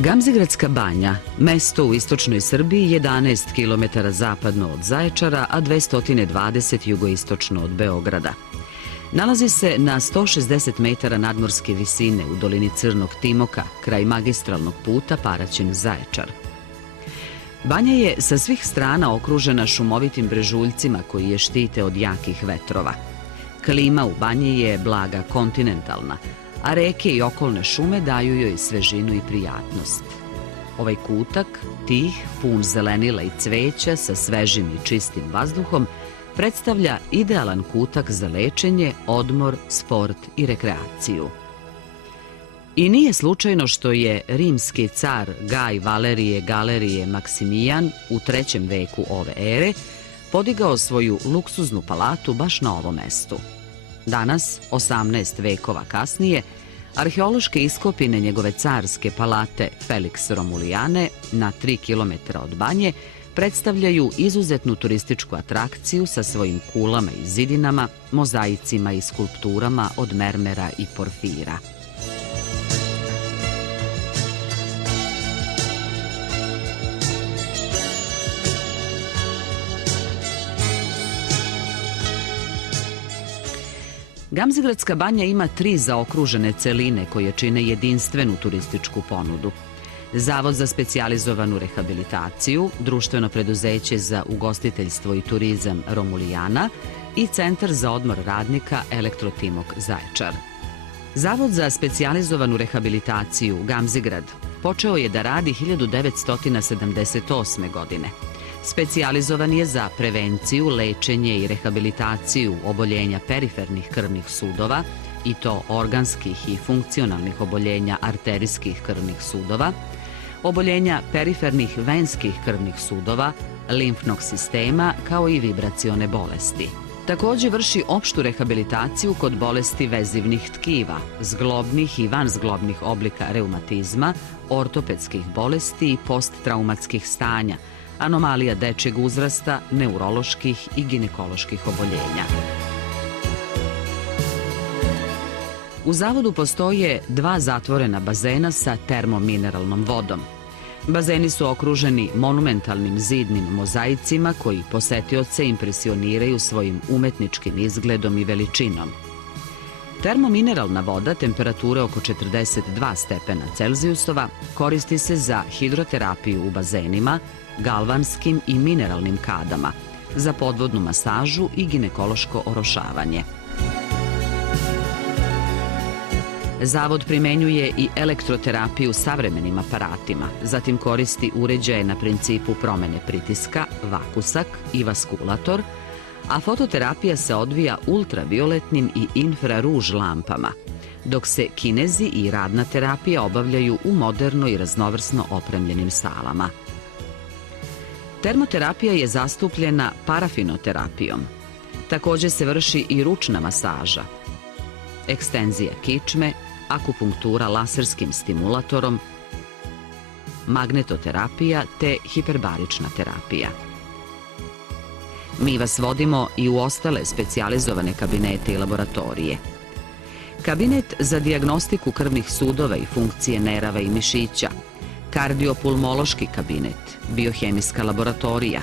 Gamzigradska banja, mesto u istočnoj Srbiji 11 km zapadno od Zaječara, a 220 jugoistočno od Beograda. Nalazi se na 160 metara nadmorske visine u dolini Crnog Timoka, kraj magistralnog puta Paraćin-Zaječar. Banja je sa svih strana okružena šumovitim brežuljcima koji je štite od jakih vetrova. Klima u banji je blaga kontinentalna, a reke i okolne šume daju joj svežinu i prijatnost. Ovaj kutak, tih, pun zelenila i cveća sa svežim i čistim vazduhom, predstavlja idealan kutak za lečenje, odmor, sport i rekreaciju. I nije slučajno što je rimski car Gaj Valerije Galerije Maksimijan u 3. veku ove ere podigao svoju luksuznu palatu baš na ovom mestu. Danas, 18 vekova kasnije, arheološke iskopine njegove carske palate Felix Romulijane na 3 km od banje predstavljaju izuzetnu turističku atrakciju sa svojim kulama i zidinama, mozaicima i skulpturama od mermera i porfira. Gamzigradska banja ima 3 zaokružene celine koje čine jedinstvenu turističku ponudu. Zavod za specijalizovanu rehabilitaciju, društveno preduzeće za ugostiteljstvo i turizam Romulijana i Centar za odmor radnika Elektrotimok Zaječar. Zavod za specijalizovanu rehabilitaciju Gamzigrad počeo je da radi 1978. godine. Specijalizovan je za prevenciju, lečenje i rehabilitaciju oboljenja perifernih krvnih sudova, i to organskih i funkcionalnih oboljenja arterijskih krvnih sudova, oboljenja perifernih venskih krvnih sudova, limfnog sistema, kao i vibracione bolesti. Takođe vrši opštu rehabilitaciju kod bolesti vezivnih tkiva, zglobnih i vanzglobnih oblika reumatizma, ortopedskih bolesti i posttraumatskih stanja, anomalija dečjeg uzrasta, neuroloških i ginekoloških oboljenja. U zavodu postoje 2 zatvorena bazena sa termomineralnom vodom. Bazeni su okruženi monumentalnim zidnim mozaicima koji posetioce impresioniraju svojim umetničkim izgledom i veličinom. Termomineralna voda temperature oko 42 stepena Celzijusova koristi se za hidroterapiju u bazenima, galvanskim i mineralnim kadama, za podvodnu masažu i ginekološko orošavanje. Zavod primenjuje i elektroterapiju savremenim aparatima, zatim koristi uređaje na principu promene pritiska, vakusak i vaskulator, a fototerapija se odvija ultravioletnim i infraruž lampama, dok se kinezi i radna terapija obavljaju u moderno i raznovrsno opremljenim salama. Termoterapija je zastupljena parafinoterapijom. Takođe se vrši i ručna masaža, ekstenzija kičme, akupunktura laserskim stimulatorom, magnetoterapija te hiperbarična terapija. Mi vas vodimo i u ostale specijalizovane kabinete i laboratorije. Kabinet za dijagnostiku krvnih sudova i funkcije nerava i mišića, kardiopulmološki kabinet, biohemijska laboratorija.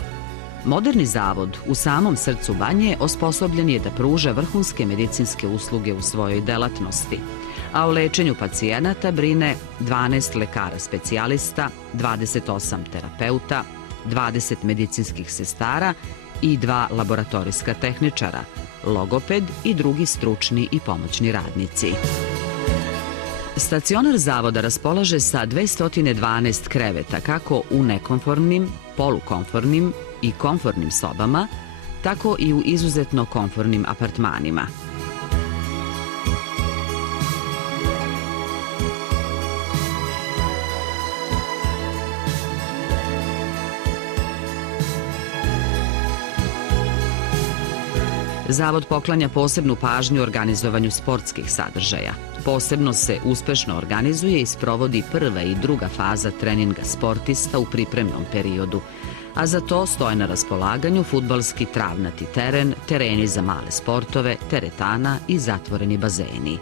Moderni zavod u samom srcu banje osposobljen je da pruža vrhunske medicinske usluge u svojoj delatnosti, a o lečenju pacijenata brine 12 lekara specijalista, 28 terapeuta, 20 medicinskih sestara i 2 laboratorijska tehničara, logoped i drugi stručni i pomoćni radnici. Stacionar zavoda raspolaže sa 212 kreveta kako u nekomfornim, polukomfornim i komfornim sobama, tako i u izuzetno komfornim apartmanima. Zavod poklanja posebnu pažnju organizovanju sportskih sadržaja. Posebno se uspešno organizuje i sprovodi prva i druga faza treninga sportista u pripremnom periodu, a za to stoje na raspolaganju fudbalski travnati teren, tereni za male sportove, teretana i zatvoreni bazeni.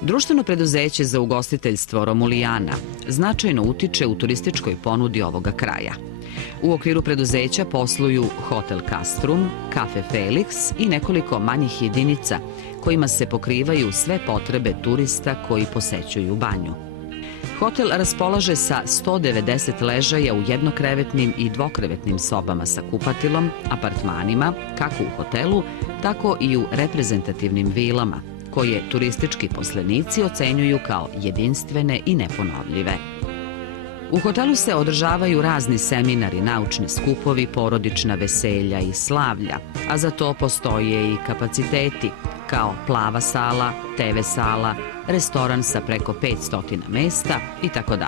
Društveno preduzeće za ugostiteljstvo Romulijana značajno utiče u turističkoj ponudi ovoga kraja. U okviru preduzeća posluju Hotel Castrum, Kafe Felix i nekoliko manjih jedinica kojima se pokrivaju sve potrebe turista koji posećuju banju. Hotel raspolaže sa 190 ležaja u jednokrevetnim i dvokrevetnim sobama sa kupatilom, apartmanima, kako u hotelu, tako i u reprezentativnim vilama, koje turistički poslenici ocenjuju kao jedinstvene i neponovljive. U hotelu se održavaju razni seminari, naučni skupovi, porodična veselja i slavlja, a za to postoje i kapaciteti, kao plava sala, TV sala, restoran sa preko 500 mesta itd.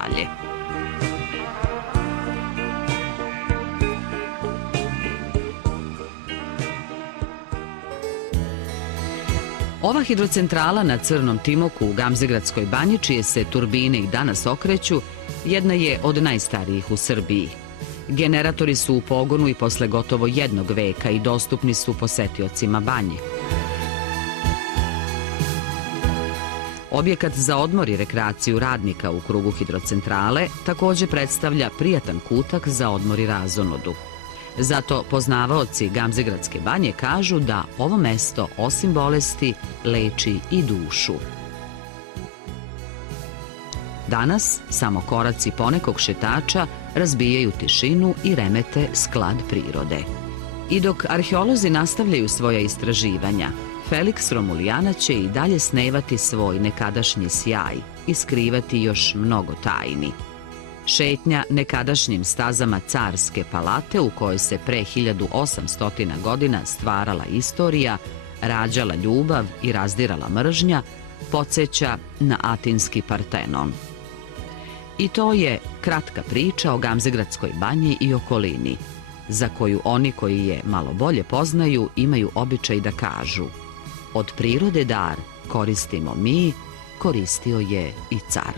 Ova hidrocentrala na Crnom Timoku u Gamzigradskoj banji, čije se turbine i danas okreću, jedna je od najstarijih u Srbiji. Generatori su u pogonu i posle gotovo jednog veka i dostupni su posetiocima banje. Objekat za odmor i rekreaciju radnika u krugu hidrocentrale takođe predstavlja prijatan kutak za odmor i razonodu. Zato poznavaoci Gamzigradske banje kažu da ovo mesto, osim bolesti, leči i dušu. Danas samo koraci ponekog šetača razbijaju tišinu i remete sklad prirode. I dok arheolozi nastavljaju svoja istraživanja, Felix Romulijana će i dalje snevati svoj nekadašnji sjaj i skrivati još mnogo tajni. Šetnja nekadašnjim stazama Carske palate u kojoj se pre 1800 godina stvarala istorija, rađala ljubav i razdirala mržnja, podsjeća na Atinski Partenon. I to je kratka priča o Gamzigradskoj banji i okolini, za koju oni koji je malo bolje poznaju imaju običaj da kažu: od prirode dar koristimo mi, koristio je i car.